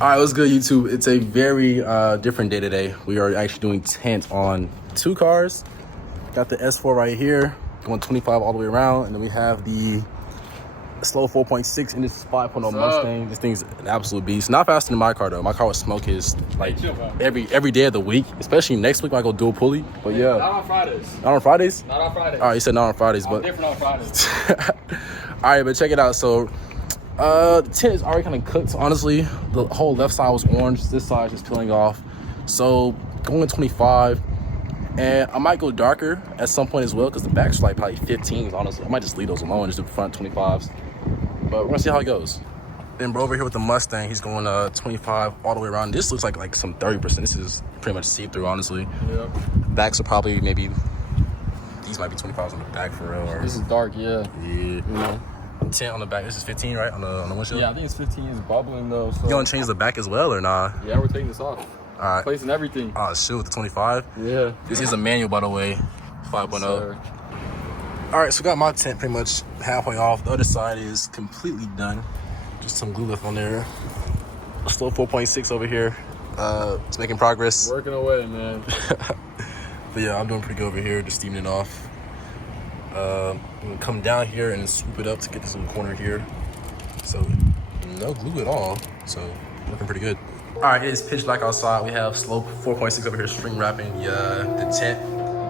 All right, what's good, YouTube? It's a very different day today. We are actually doing tint on two cars. Got the S4 right here, going 25 all the way around, and then we have the slow 4.6 in this 5.0 Mustang. This thing's an absolute beast. Not faster than my car though. My car would smoke his like every day of the week, especially next week when I go dual pulley. But yeah, not on Fridays. Not on Fridays? Not on Fridays. All right, you said not on Fridays, I'm but different on Fridays. all right, but check it out. So the tint is already kind of cooked, honestly. The whole left side was orange. This side is just peeling off. So going 25. And I might go darker at some point as well because the back's like probably 15s, honestly. I might just leave those alone, just do front 25s. But we're gonna see how it goes. Then bro over here with the Mustang, he's going 25 all the way around. This looks like some 30%. This is pretty much see-through, honestly. Yeah. Backs are probably maybe, these might be 25s on the back for real. Or, this is dark, yeah. Yeah. Tint on the back. This is 15, right? On the windshield? Yeah, I think it's 15. It's bubbling though. So. You gonna change the back as well or nah? Yeah, we're taking this off. All right. Placing everything. Oh, shoot, with the 25? Yeah. This is a manual, by the way, 5.0. All right, so got my tint pretty much halfway off. The other side is completely done. Just some glue left on there. A slow 4.6 over here. It's making progress. Working away, man. But yeah, I'm doing pretty good over here, just steaming it off. I'm gonna come down here and swoop it up to get this little corner here. So no glue at all, so looking pretty good. All right, it is pitch black outside. We have slope 4.6 over here, string wrapping the tint.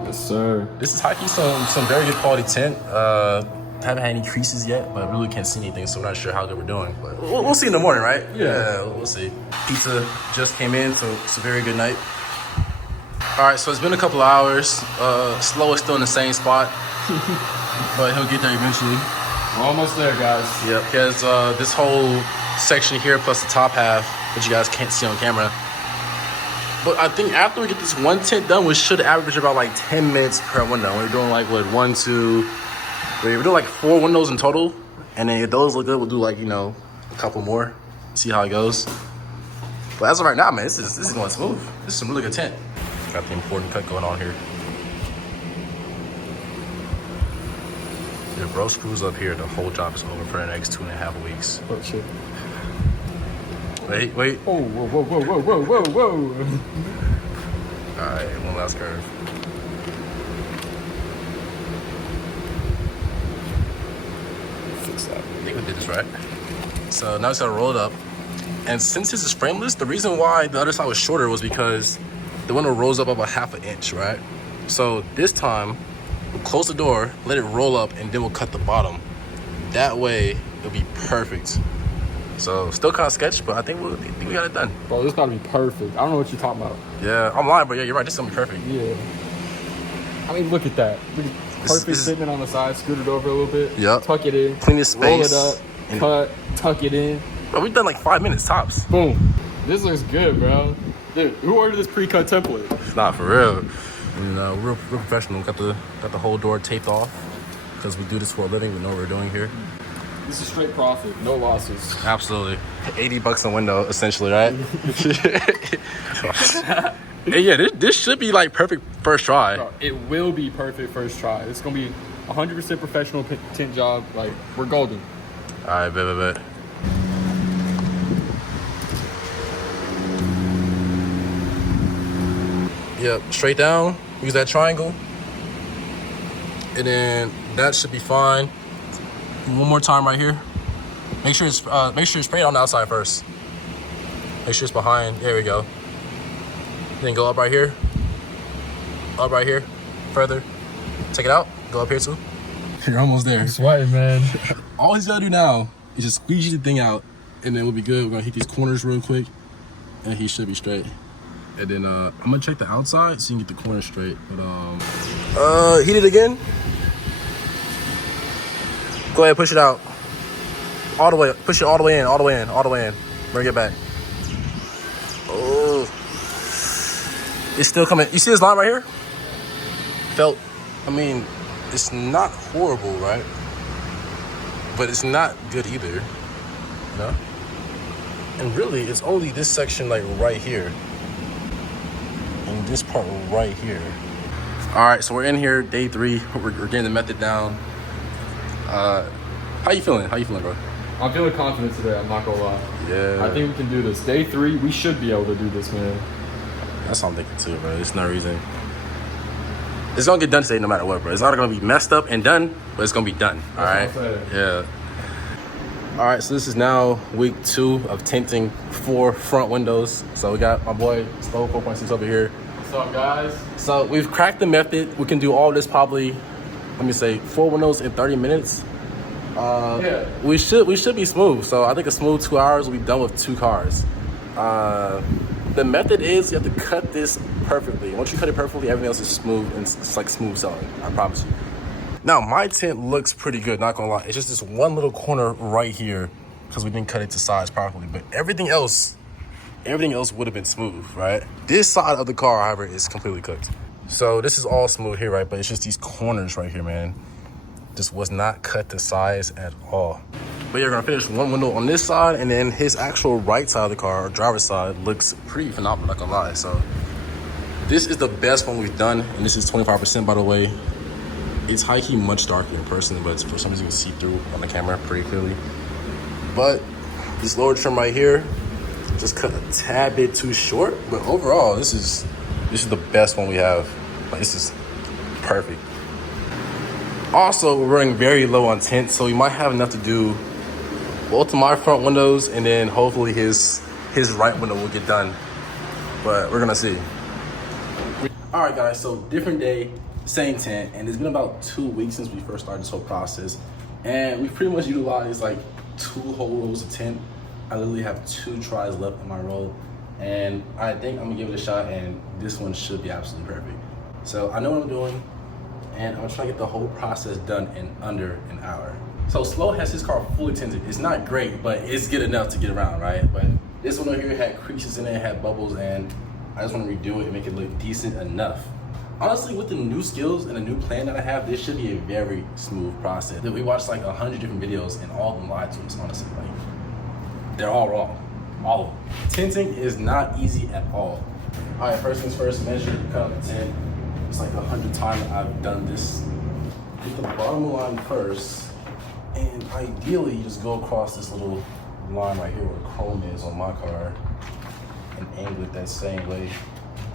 Yes, sir. This is high-key some very good quality tint. Haven't had any creases yet, but I really can't see anything, so I'm not sure how good we're doing. But we'll see in the morning, right? Yeah, we'll see. Pizza just came in, so it's a very good night. All right, so it's been a couple of hours. Slow is still in the same spot, but he'll get there eventually. We're almost there, guys. Yep, because this whole section here plus the top half, which you guys can't see on camera. But I think after we get this one tint done, we should average about like 10 minutes per window. We're doing like what, we're doing like 4 windows in total. And then if those look good, we'll do like, you know, a couple more, see how it goes. But as of right now, man, this is going smooth. This is some really good tint. Got the important cut going on here. If bro screws up here, the whole job is over for the next 2.5 weeks. Oh shit. Wait. Oh, whoa. All right, one last curve. Fix that. I think we did this right. So now it's gotta roll it up. And since this is frameless, the reason why the other side was shorter was because the window rolls up about 1/2 inch, right? So this time, we'll close the door, let it roll up, and then we'll cut the bottom. That way, it'll be perfect. So still kind of sketch, but I think we got it done. Bro, this gotta be perfect. I don't know what you're talking about. Yeah, I'm lying, but yeah, you're right. This is gonna be perfect. Yeah. I mean, look at that. Perfect sitting on the side, scoot it over a little bit. Yep. Tuck it in. Clean the space. Roll it up. Tuck it in. Bro, we've done like 5 minutes tops. Boom. This looks good, bro. Dude, who ordered this pre-cut template? Nah, for real. And real professional. Got the whole door taped off because we do this for a living. We know what we're doing here. This is straight profit, no losses. Absolutely. $80 a window, essentially, right? And yeah, this should be like perfect first try. Bro, it will be perfect first try. It's gonna be 100% professional tint job. Like, we're golden. All right, bet. Yep, straight down. Use that triangle, and then that should be fine. One more time right here. Make sure it's sprayed on the outside first. Make sure it's behind. There we go. Then go up right here. Up right here. Further. Take it out. Go up here too. You're almost there. I'm sweating, man. All he's gotta do now is just squeeze the thing out, and then we'll be good. We're gonna hit these corners real quick, and he should be straight. And then I'm gonna check the outside so you can get the corner straight. But heat it again. Go ahead, push it out. All the way. Push it all the way in. Bring it back. Oh. It's still coming. You see this line right here? I mean, it's not horrible, right? But it's not good either. You know? And really, it's only this section like right here. And this part right here. All right, so we're in here, day 3. We're getting the method down. How you feeling? Bro? I'm feeling confident today, I'm not gonna lie. Yeah. I think we can do this. Day 3, we should be able to do this, man. That's what I'm thinking too, bro. There's no reason. It's gonna get done today no matter what, bro. It's not gonna be messed up and done, but it's gonna be done. All right. Yeah. All right, so this is now week 2 of tinting 4 front windows. So we got my boy Slow 4.6 over here. What's up, guys? So we've cracked the method. We can do all this probably, let me say, 4 windows in 30 minutes. Yeah. We should be smooth. So I think a smooth 2 hours will be done with 2 cars. The method is you have to cut this perfectly. Once you cut it perfectly, everything else is smooth and it's like smooth sailing. I promise you. Now my tint looks pretty good, not gonna lie. It's just this one little corner right here because we didn't cut it to size properly. But everything else would have been smooth, right? This side of the car, however, is completely cooked. So this is all smooth here, right? But it's just these corners right here, man. This was not cut to size at all. But you're gonna finish one window on this side, and then his actual right side of the car, or driver's side, looks pretty phenomenal, not gonna lie. So this is the best one we've done, and this is 25%, by the way. It's high-key much darker in person, but for some reason you can see through on the camera pretty clearly. But this lower trim right here, just cut a tad bit too short. But overall, this is the best one we have. Like, this is perfect. Also, we're running very low on tint, so we might have enough to do both of my front windows, and then hopefully his right window will get done. But we're gonna see. All right, guys, so different day, same tint, and it's been about 2 weeks since we first started this whole process, and we pretty much utilized like 2 whole rows of tint. I literally have 2 tries left in my roll, and I think I'm gonna give it a shot, and this one should be absolutely perfect. So I know what I'm doing, and I'm gonna try to get the whole process done in under an hour. So Slow has his car fully tinted. It's not great, but it's good enough to get around, right? But this one over here had creases in it, had bubbles, and I just want to redo it and make it look decent enough. Honestly, with the new skills and the new plan that I have, this should be a very smooth process. We watched like 100 different videos and all of them lied to us, honestly. Like, they're all wrong, all of them. Tinting is not easy at all. All right, first things first, measure, cut out the tint. It's like 100 times I've done this. Get the bottom line first, and ideally you just go across this little line right here where the chrome is on my car and angle it that same way.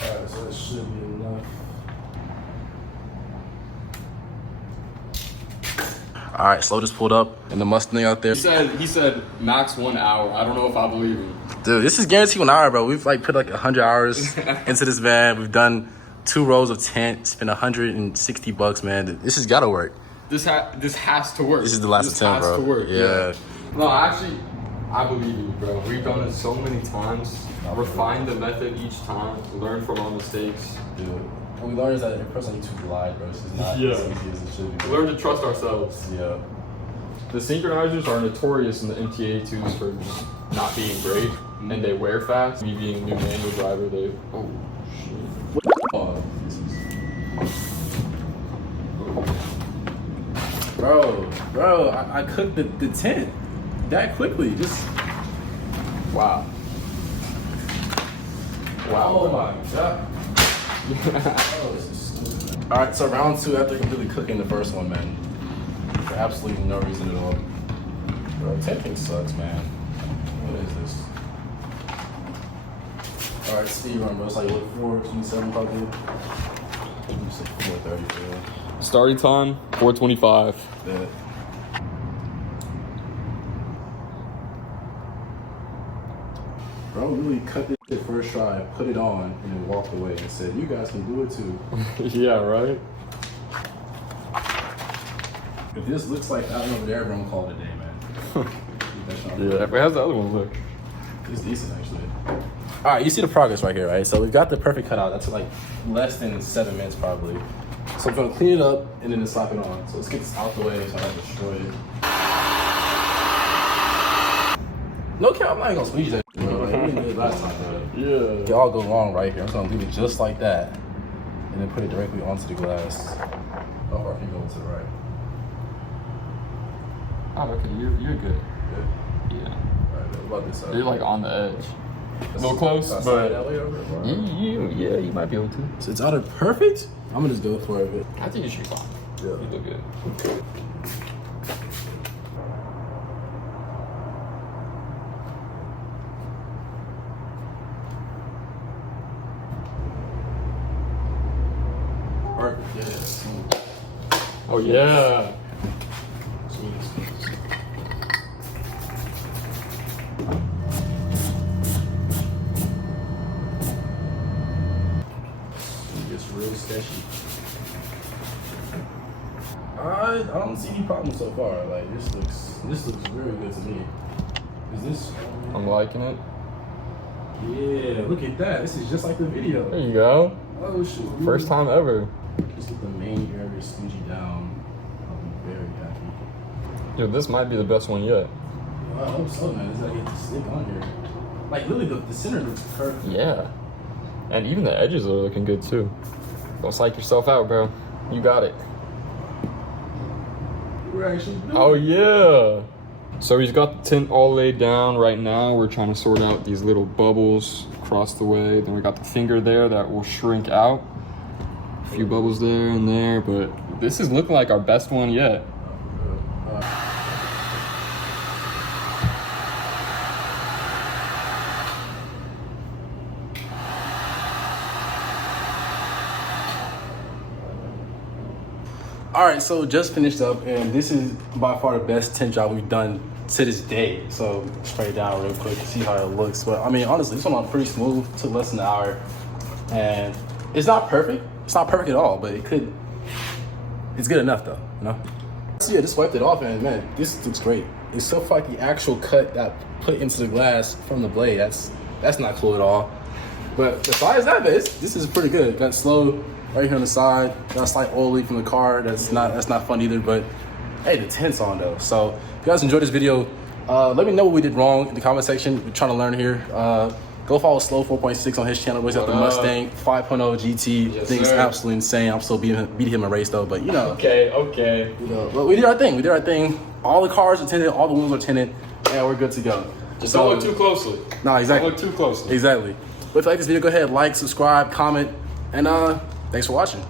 All right, so that should be enough. All right, Slow just pulled up in the Mustang out there. He said max 1 hour. I don't know if I believe him. Dude, this is guaranteed 1 hour, bro. We've like put like 100 hours into this van. We've done 2 rows of tint, spent $160, man. This has gotta work. This has to work. This is the last attempt, bro. This has to work. Yeah. No, actually, I believe you, bro. We've done it so many times. Refined the method each time. Learn from our mistakes. Dude, what we learned is that a person needs to lie, bro. This is not as easy as it should be. We learn to trust ourselves. Yeah. The synchronizers are notorious in the MTA2s for just not being great, and they wear fast. Me being a new manual driver, they... Oh, shit. Oh, Bro, I cooked the tint that quickly. Just wow. Oh my god. Oh, this is stupid. All right, so round 2 after completely cooking the first one, man. For absolutely no reason at all. Bro, tinting sucks, man. What is this? All right, speed run, bro. It's like what, 4:27 probably. You said 4:30, bro. Starting time, 4:25. Yeah. Bro really cut this shit first try, put it on, and then walked away and said, "You guys can do it too." Yeah, right? If this looks like that over there, everyone call it a day, man. Yeah, how's the other one look? It's decent, actually. All right, you see the progress right here, right? So we've got the perfect cutout. That's like less than 7 minutes, probably. So I'm gonna clean it up and then slap it on. So let's get this out the way so I don't destroy it. No cap, I'm not even gonna squeeze that, bro. Like, we did last time, bro. Yeah. They all go wrong right here. I'm just gonna leave it just like that, and then put it directly onto the glass. How far can you go to the right? Oh, okay, you're good. Good. Yeah. All right, what about this side? You're like on the edge. A little close, but yeah, you might be able to. So it's out of perfect. I'm gonna just go for it. I think you should be fine. Yeah. You look good. part. Yes. Oh yeah. It's real sketchy. I don't see any problems so far. Like this looks very good to me. Is this? I'm liking it. Yeah, look at that. This is just like the video. There you go. Oh shoot. First time ever. Just get the main area squeegee down. I'll be very happy. Dude, this might be the best one yet. Well, I hope so, man. This gotta get the stick on here. Like literally, the center looks perfect. Yeah. And even the edges are looking good too. Don't psych yourself out, bro. You got it. We're actually doing Oh it. yeah. So he's got the tint all laid down. Right now we're trying to sort out these little bubbles across the way. Then we got the finger there that will shrink out. A few bubbles there and there, but this is looking like our best one yet. All right, so just finished up, and this is by far the best tint job we've done to this day. So spray it down real quick to see how it looks. But I mean, honestly, this one went pretty smooth. Took less than an hour, and it's not perfect. It's not perfect at all, but it's good enough though, you know. So yeah, just wiped it off, and man, this looks great. It's so far like the actual cut that put into the glass from the blade. That's not cool at all. But besides that, this is pretty good. Got slow right here on the side. Got a slight oil leak from the car. That's not fun either. But hey, the tint's on though. So if you guys enjoyed this video, let me know what we did wrong in the comment section. We're trying to learn here. Go follow Slow 4.6 on his channel. He's got the Mustang 5.0 GT. Yes, Thing's sir. absolutely insane. I'm still beating him in a race though. But you know, Okay. you know, but we did our thing. All the cars are tinted. All the wheels are tinted. And we're good to go. Just don't look too closely. Nah, exactly. Don't look too closely. Exactly. But if you like this video, go ahead, like, subscribe, comment, and thanks for watching.